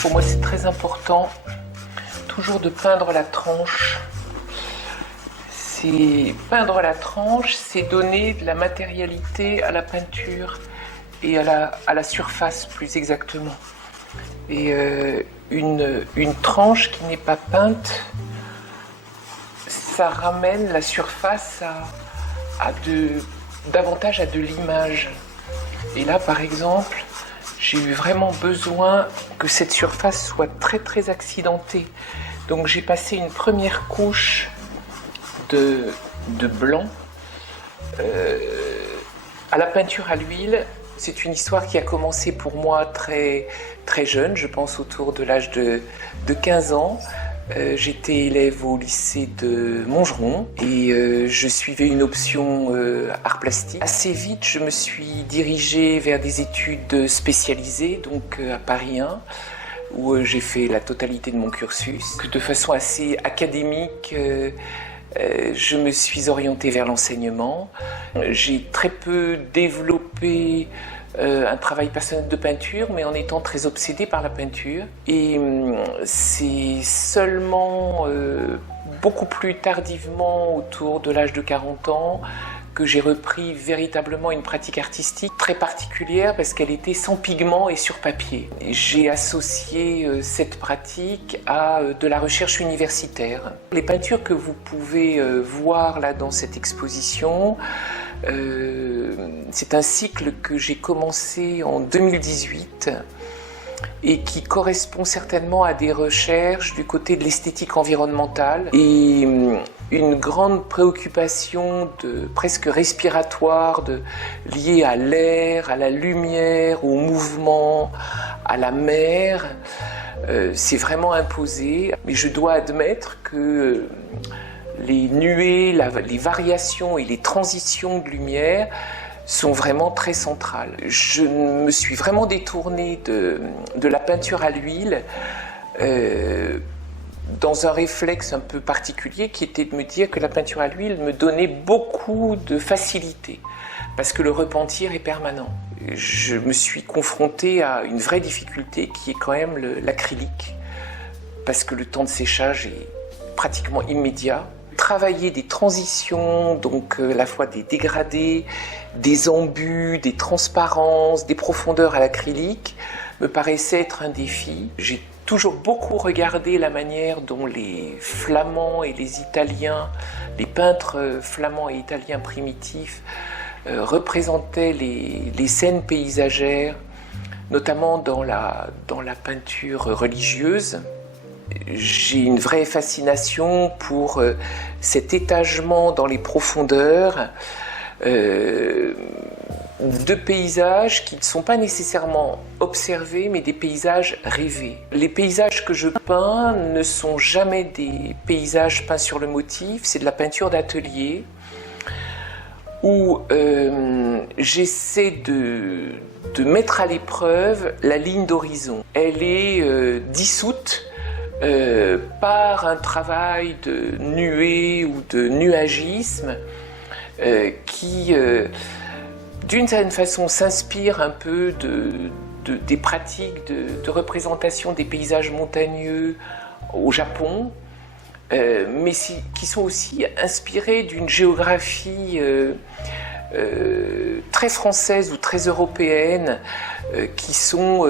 Pour moi, c'est très important toujours de peindre la tranche. Peindre la tranche, c'est donner de la matérialité à la peinture et à la surface plus exactement. Et une tranche qui n'est pas peinte, ça ramène la surface davantage à de l'image. Et là, par exemple, j'ai eu vraiment besoin que cette surface soit très très accidentée. Donc j'ai passé une première couche de blanc à la peinture à l'huile. C'est une histoire qui a commencé pour moi très, très jeune, je pense autour de l'âge de 15 ans. J'étais élève au lycée de Montgeron et je suivais une option art plastique. Assez vite, je me suis dirigée vers des études spécialisées, donc à Paris 1, où j'ai fait la totalité de mon cursus. De façon assez académique, je me suis orientée vers l'enseignement. J'ai très peu développé un travail personnel de peinture, mais en étant très obsédée par la peinture. Et c'est seulement beaucoup plus tardivement, autour de l'âge de 40 ans, que j'ai repris véritablement une pratique artistique très particulière parce qu'elle était sans pigment et sur papier. J'ai associé cette pratique à de la recherche universitaire. Les peintures que vous pouvez voir là dans cette exposition, c'est un cycle que j'ai commencé en 2018 et qui correspond certainement à des recherches du côté de l'esthétique environnementale et une grande préoccupation presque respiratoire liée à l'air, à la lumière, au mouvement, à la mer. C'est vraiment imposé, mais je dois admettre que les nuées, les variations et les transitions de lumière sont vraiment très centrales. Je me suis vraiment détournée de la peinture à l'huile dans un réflexe un peu particulier qui était de me dire que la peinture à l'huile me donnait beaucoup de facilité parce que le repentir est permanent. Je me suis confrontée à une vraie difficulté qui est quand même l'acrylique parce que le temps de séchage est pratiquement immédiat. Travailler des transitions, donc à la fois des dégradés, des embus, des transparences, des profondeurs à l'acrylique, me paraissait être un défi. J'ai toujours beaucoup regardé la manière dont les Flamands et les Italiens, les peintres flamands et italiens primitifs représentaient les scènes paysagères, notamment dans la peinture religieuse. J'ai une vraie fascination pour cet étagement dans les profondeurs de paysages qui ne sont pas nécessairement observés, mais des paysages rêvés. Les paysages que je peins ne sont jamais des paysages peints sur le motif, c'est de la peinture d'atelier où j'essaie de mettre à l'épreuve la ligne d'horizon. Elle est dissoute par un travail de nuée ou de nuagisme qui, d'une certaine façon, s'inspire un peu des pratiques de représentation des paysages montagneux au Japon, mais qui sont aussi inspirés d'une géographie très française ou très européenne, qui sont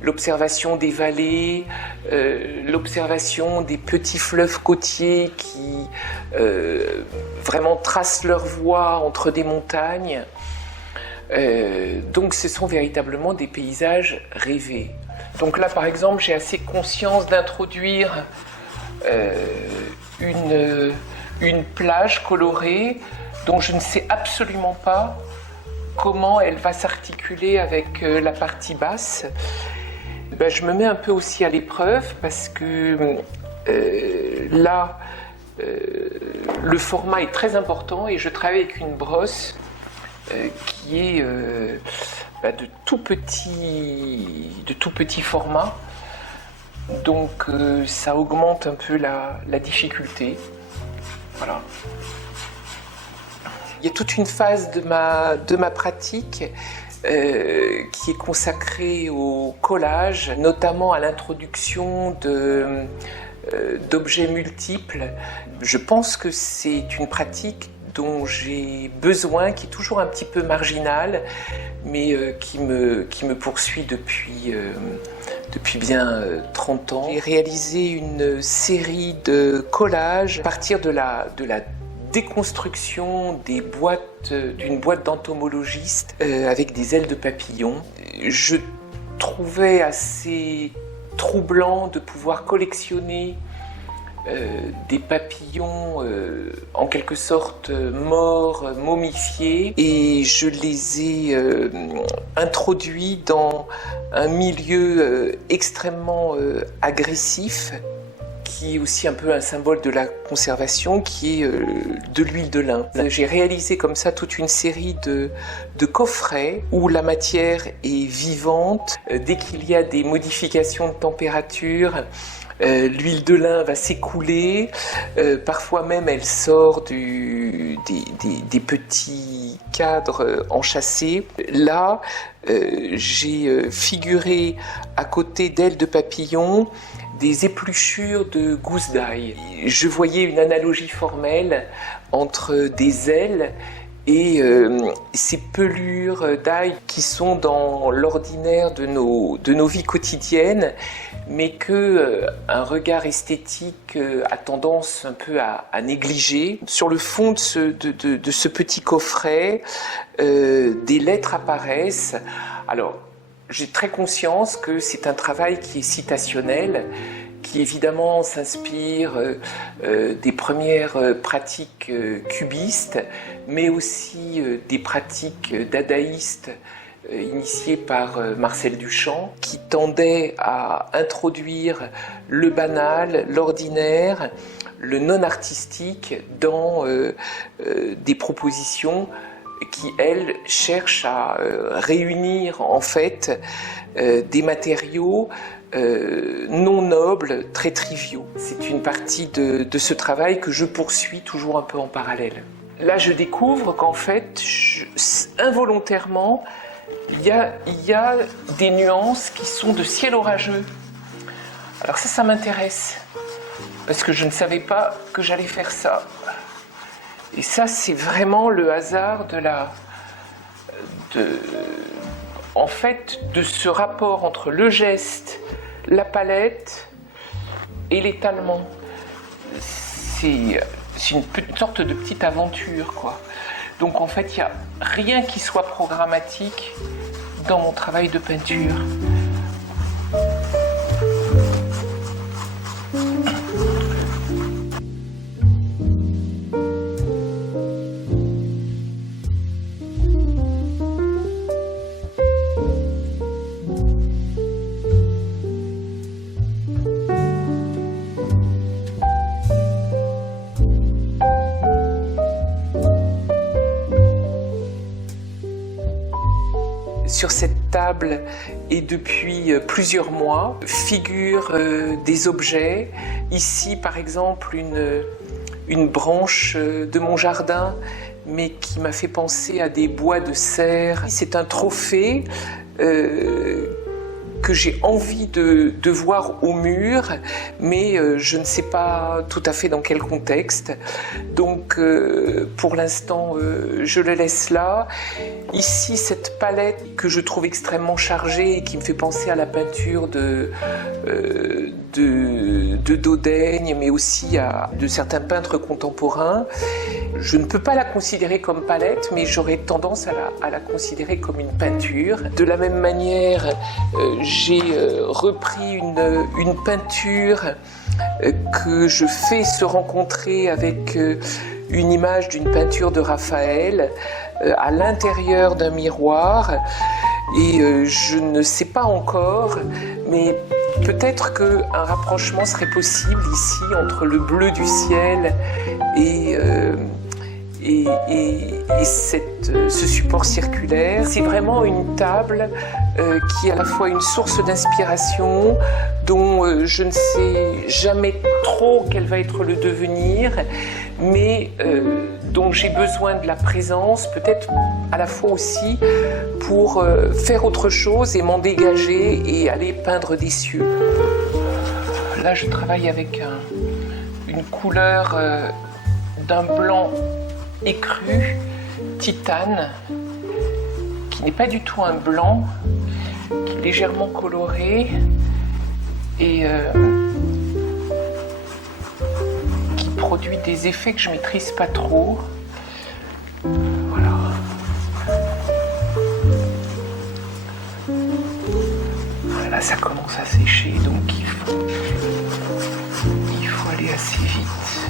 l'observation des vallées, l'observation des petits fleuves côtiers qui vraiment tracent leur voie entre des montagnes. Donc ce sont véritablement des paysages rêvés. Donc là par exemple j'ai assez conscience d'introduire une plage colorée dont je ne sais absolument pas comment elle va s'articuler avec la partie basse. Je me mets un peu aussi à l'épreuve parce que là, le format est très important et je travaille avec une brosse qui est de tout petit format. Donc ça augmente un peu la difficulté. Voilà. Il y a toute une phase de ma pratique qui est consacrée au collage, notamment à l'introduction d'objets multiples. Je pense que c'est une pratique dont j'ai besoin, qui est toujours un petit peu marginale, mais qui me poursuit depuis bien 30 ans. J'ai réalisé une série de collages à partir de la déconstruction d'une boîte d'entomologiste avec des ailes de papillon. Je trouvais assez troublant de pouvoir collectionner des papillons en quelque sorte morts, momifiés, et je les ai introduits dans un milieu extrêmement agressif, qui est aussi un peu un symbole de la conservation, qui est de l'huile de lin. J'ai réalisé comme ça toute une série de coffrets où la matière est vivante. Dès qu'il y a des modifications de température, l'huile de lin va s'écouler, parfois même elle sort des petits cadres enchâssés. Là, j'ai figuré à côté d'ailes de papillon des épluchures de gousses d'ail. Je voyais une analogie formelle entre des ailes et ces pelures d'ail qui sont dans l'ordinaire de nos vies quotidiennes, mais qu'un regard esthétique a tendance un peu à négliger. Sur le fond de ce petit coffret, des lettres apparaissent. Alors, j'ai très conscience que c'est un travail qui est citationnel, qui évidemment s'inspire des premières pratiques cubistes, mais aussi des pratiques dadaïstes initiées par Marcel Duchamp, qui tendaient à introduire le banal, l'ordinaire, le non-artistique dans des propositions qui, elles, cherchent à réunir en fait des matériaux non nobles, très triviaux. C'est une partie de ce travail que je poursuis toujours un peu en parallèle. Là, je découvre qu'en fait, involontairement, il y a des nuances qui sont de ciel orageux. Alors ça m'intéresse, parce que je ne savais pas que j'allais faire ça. Et ça, c'est vraiment le hasard de ce rapport entre le geste, la palette et l'étalement. C'est une sorte de petite aventure, quoi. Donc en fait, il n'y a rien qui soit programmatique dans mon travail de peinture. Sur cette table, et depuis plusieurs mois, figurent des objets. Ici, par exemple, une branche de mon jardin, mais qui m'a fait penser à des bois de serre. C'est un trophée que j'ai envie de voir au mur, mais je ne sais pas tout à fait dans quel contexte. Donc pour l'instant, je le laisse là. Ici, cette palette que je trouve extrêmement chargée et qui me fait penser à la peinture de Daudaine, mais aussi de certains peintres contemporains. Je ne peux pas la considérer comme palette, mais j'aurais tendance à la considérer comme une peinture. De la même manière, j'ai repris une peinture que je fais se rencontrer avec une image d'une peinture de Raphaël à l'intérieur d'un miroir, et je ne sais pas encore, mais peut-être qu'un rapprochement serait possible ici entre le bleu du ciel et ce support circulaire. C'est vraiment une table qui est à la fois une source d'inspiration dont je ne sais jamais trop quel va être le devenir, mais dont j'ai besoin de la présence, peut-être à la fois aussi pour faire autre chose et m'en dégager et aller peindre des cieux. Là, je travaille avec une couleur d'un blanc écru, titane, qui n'est pas du tout un blanc, qui est légèrement coloré et qui produit des effets que je maîtrise pas trop. Voilà. Là, ça commence à sécher, donc il faut aller assez vite.